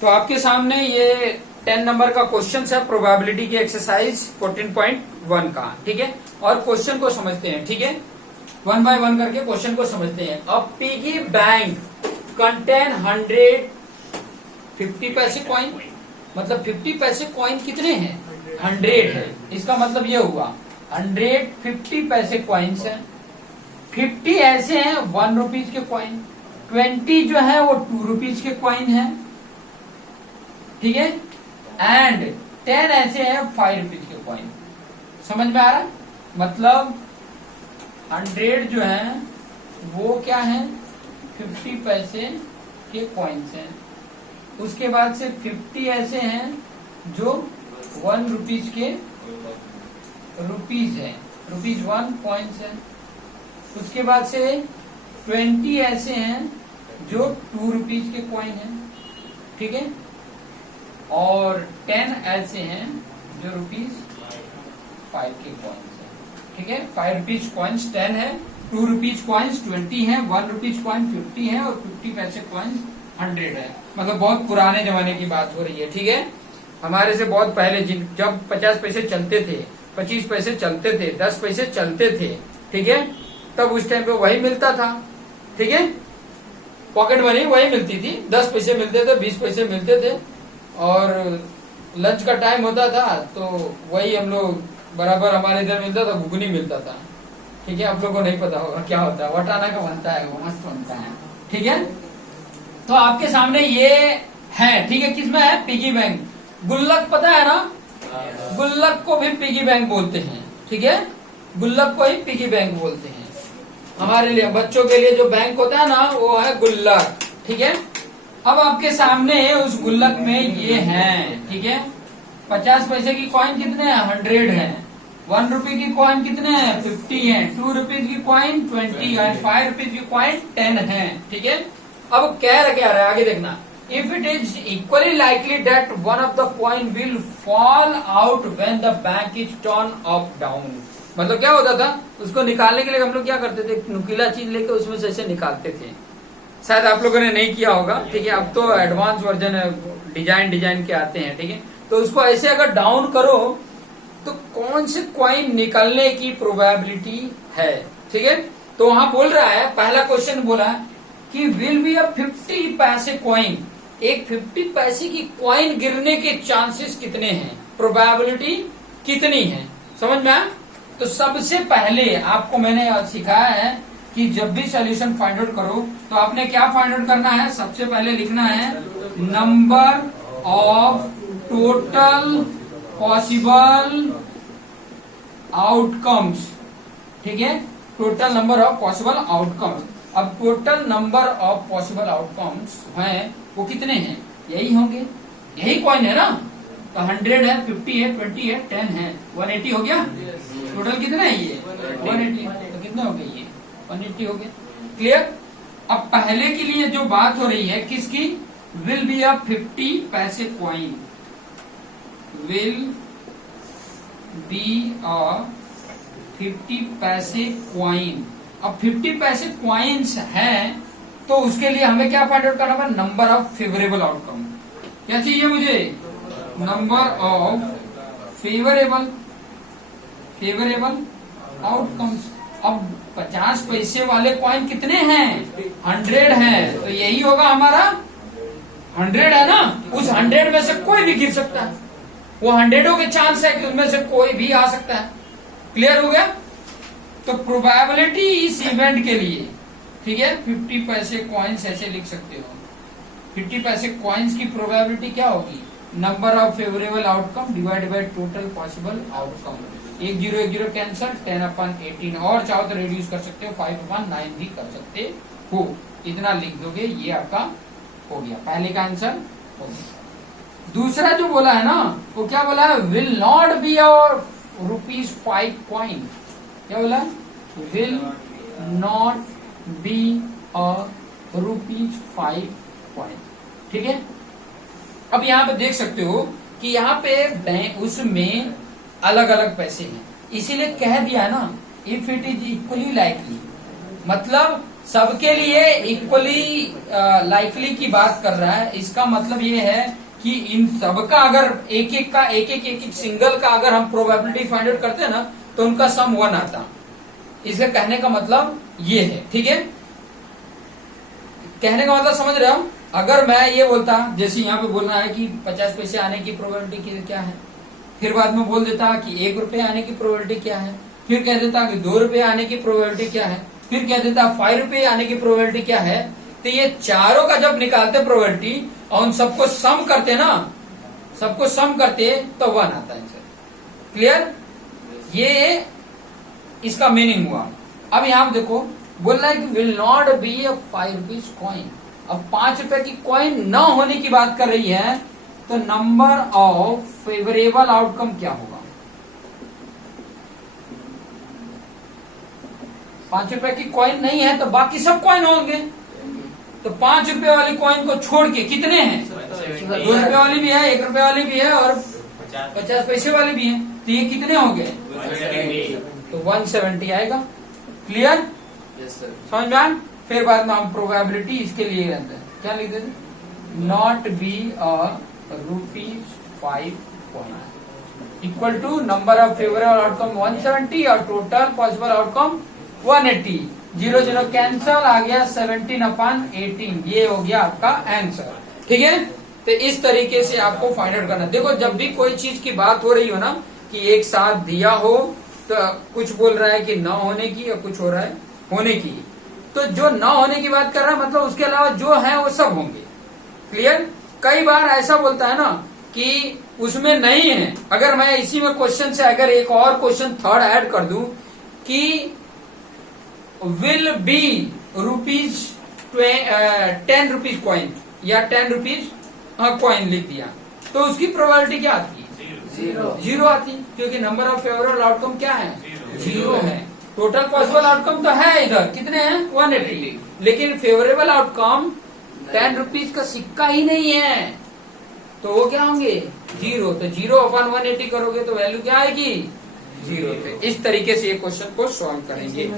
तो आपके सामने ये 10 नंबर का क्वेश्चन है प्रोबेबिलिटी की एक्सरसाइज 14.1 का, ठीक है। और क्वेश्चन को समझते हैं, ठीक है, 1 बाय 1 करके क्वेश्चन को समझते हैं। अब पिगी बैंक कंटेन 150 पैसे कॉइन, मतलब 50 पैसे कॉइन कितने हैं, 100 है। इसका मतलब ये हुआ 150 पैसे कॉइन्स हैं, 50 ऐसे हैं 1 रुपीज के कॉइन, 20 जो है वो 2 रुपीज के कॉइन है, ठीक है, एंड 10 ऐसे हैं 5 रुपीज के कॉइन। समझ में आ रहा है? मतलब 100 जो है वो क्या है, 50 पैसे के कॉइन्स हैं। उसके बाद से 50 ऐसे हैं जो 1 रुपीज के रुपीज है, रुपीज 1 कॉइन्स है। उसके बाद से 20 ऐसे हैं जो 2 रुपीज के कॉइन है, ठीक है, और 10 ऐसे हैं जो रुपीज 5 के कॉइन्स है, ठीक है। 5 रुपीज कॉइन्स 10 है, 2 रुपीज कॉइन्स 20 है, 1 रुपीज कॉइन 50 है और 50 पैसे कॉइन्स 100 है। मतलब बहुत पुराने जमाने की बात हो रही है, ठीक है। हमारे से बहुत पहले जब 50 पैसे चलते थे, 25 पैसे चलते थे, 10 पैसे चलते थे, ठीक है, तब उस टाइम पे वही मिलता था, ठीक है, पॉकेट मनी वही मिलती थी। 10 पैसे मिलते थे, 20 पैसे मिलते थे, और लंच का टाइम होता था तो वही हम लोग बराबर हमारे इधर मिलता था, घुगनी मिलता था, ठीक है। आप लोगों को नहीं पता होगा क्या होता है, वटाना का बनता है, वो मस्त बनता है, ठीक है। तो आपके सामने ये है, ठीक है, किसमें है, पिगी बैंक। गुल्लक पता है ना, गुल्लक को भी पिगी बैंक बोलते हैं, ठीक है, गुल्लक को ही पिगी बैंक बोलते हैं। हमारे लिए बच्चों के लिए जो बैंक होता है ना वो है गुल्लक, ठीक है। अब आपके सामने उस गुल्लक में ये है, ठीक है, 50 पैसे की कॉइन कितने हैं, 100 है, 1 रुपए की कॉइन कितने हैं, 50 है, 2 रुपीज की कॉइन 20 है, 5 रुपीज की कॉइन 10 है, ठीक है। अब कह रहा है आगे देखना, if it is equally likely that one of the coin will fall out when the bank is turn up down. मतलब क्या होता था, उसको निकालने के लिए हम लोग क्या करते थे, नुकीला चीज लेके उसमें से ऐसे निकालते थे। शायद आप लोगों ने नहीं किया होगा, ठीक है, अब तो एडवांस वर्जन है, डिजाइन के आते हैं, ठीक है। तो उसको ऐसे अगर डाउन करो तो कौन से कॉइन निकलने की प्रोबेबिलिटी है, ठीक है। तो वहां बोल रहा है, पहला क्वेश्चन बोला कि विल बी अ 50 पैसे कॉइन, एक 50 पैसे की कॉइन गिरने के चांसेस कितने हैं, प्रोबेबिलिटी कितनी है, समझ में आया। तो सबसे पहले आपको मैंने सिखाया है कि जब भी सॉल्यूशन फाइंड आउट करो तो आपने क्या फाइंड आउट करना है, सबसे पहले लिखना है number of total possible outcomes, ठीक है, total number of possible outcomes. अब total number of possible outcomes हैं वो कितने हैं, यही होंगे, यही कॉइन है ना। तो 100 है, 50 है, 20 है, 10 है, 180 हो गया। टोटल कितना है ये, 180। तो कितने हो गए ये, 180 हो गए, क्लियर। अब पहले के लिए जो बात हो रही है किसकी, विल बी अ 50 पैसे कॉइन, विल बी अ 50 पैसे कॉइन। अब 50 पैसे कॉइन्स हैं तो उसके लिए हमें क्या फाइंड आउट करना है, नंबर ऑफ फेवरेबल आउटकम। क्या चाहिए मुझे, नंबर ऑफ फेवरेबल आउटकम्स। अब 50 पैसे वाले कॉइन कितने हैं, 100 हैं, तो यही होगा हमारा 100 है ना। उस 100 में से कोई भी गिर सकता है, वो 100 के चांस है कि उनमें से कोई भी आ सकता है, क्लियर हो गया। तो प्रोबेबिलिटी इस इवेंट के लिए, ठीक है, 50 पैसे कॉइन्स ऐसे लिख सकते हो, 50 पैसे कॉइन्स की प्रोबेबिलिटी क्या होगी, number of favourable outcome divide by total possible outcome. 1 0 cancel, 10/18, और चाहो तो रिड्यूस कर सकते हो, 5/9 भी कर सकते हो। इतना लिख दोगे, ये आपका हो गया, पहले का आंसर हो गया। दूसरा जो बोला है ना वो क्या बोला है, विल नॉट बी और ₹5 कॉइन। क्या बोला, will not B a ₹5 coin, ठीक है। अब यहाँ पे देख सकते हो कि यहाँ पे बैंक उसमें अलग अलग पैसे हैं, इसीलिए कह दिया ना if it is equally likely, मतलब सबके लिए इक्वली लाइकली की बात कर रहा है। इसका मतलब ये है कि इन सबका अगर एक एक सिंगल का अगर हम प्रोबेबिलिटी फाइंड आउट करते हैं ना तो उनका सम 1 आता। इसे कहने का मतलब ये है, ठीक है। कहने का मतलब समझ रहे हो। अगर मैं ये बोलता, जैसे यहाँ पे बोलना है कि 50 पैसे आने की प्रोबेबिलिटी क्या है, फिर बाद में बोल देता कि 1 रुपये आने की प्रोबेबिलिटी क्या है, फिर कह देता कि 2 रुपये आने की प्रोबेबिलिटी क्या है, फिर कह देता 5 रुपये आने की प्रोबेबिलिटी क्या है, तो ये चारों का जब निकालते प्रोबेबिलिटी और उन सबको सम करते ना, सबको सम करते तो 1 आता है आंसर। क्लियर? ये इसका मीनिंग हुआ। अब यहां देखो बोल रहा है कि will not B a 5 rupees coin. अब 5 रुपए की कॉइन न होने की बात कर रही है, तो नंबर ऑफ फेवरेबल आउटकम क्या होगा? 5 रुपए की कॉइन नहीं है तो बाकी सब कॉइन होंगे। तो 5 रुपए वाली कॉइन को छोड़ के कितने हैं? 2 रुपए वाली भी है, 1 रुपए वाली भी है और 50 पैसे वाली भी है। तो ये कितने हो गए? तो 170 आएगा। क्लियर? समझ में आया? फिर बाद में हम प्रोबेबिलिटी इसके लिए रहते हैं, क्या लिख देते? Not B a ₹5 coin equal to number of favourable outcome 170 और टोटल पॉसिबल आउटकम 180। 0 0 कैंसल, आ गया 17/18। ये हो गया आपका आंसर। ठीक है, तो इस तरीके से आपको फाइंड आउट करना। देखो जब भी कोई चीज की बात हो रही हो ना कि एक साथ दिया हो, तो कुछ बोल रहा है कि न होने की या कुछ हो रहा है होने की, तो जो न होने की बात कर रहा है मतलब उसके अलावा जो है वो सब होंगे। क्लियर? कई बार ऐसा बोलता है ना कि उसमें नहीं है। अगर मैं इसी में क्वेश्चन से अगर एक और क्वेश्चन थर्ड ऐड कर दूं कि विल बी ₹10 रुपीज कॉइन या 10 रुपीज कॉइन लिख दिया, तो उसकी प्रोबेबिलिटी क्या आती? जीरो आती, क्योंकि नंबर ऑफ फेवरेबल आउटकम क्या है? 0 है। टोटल पॉसिबल आउटकम तो है इधर, कितने हैं? 180। लेकिन फेवरेबल आउटकम 10 रुपीज का सिक्का ही नहीं है, तो वो क्या होंगे? 0। तो 0/180 करोगे तो वैल्यू क्या आएगी? 0। इस तरीके से ये क्वेश्चन को सॉल्व करेंगे।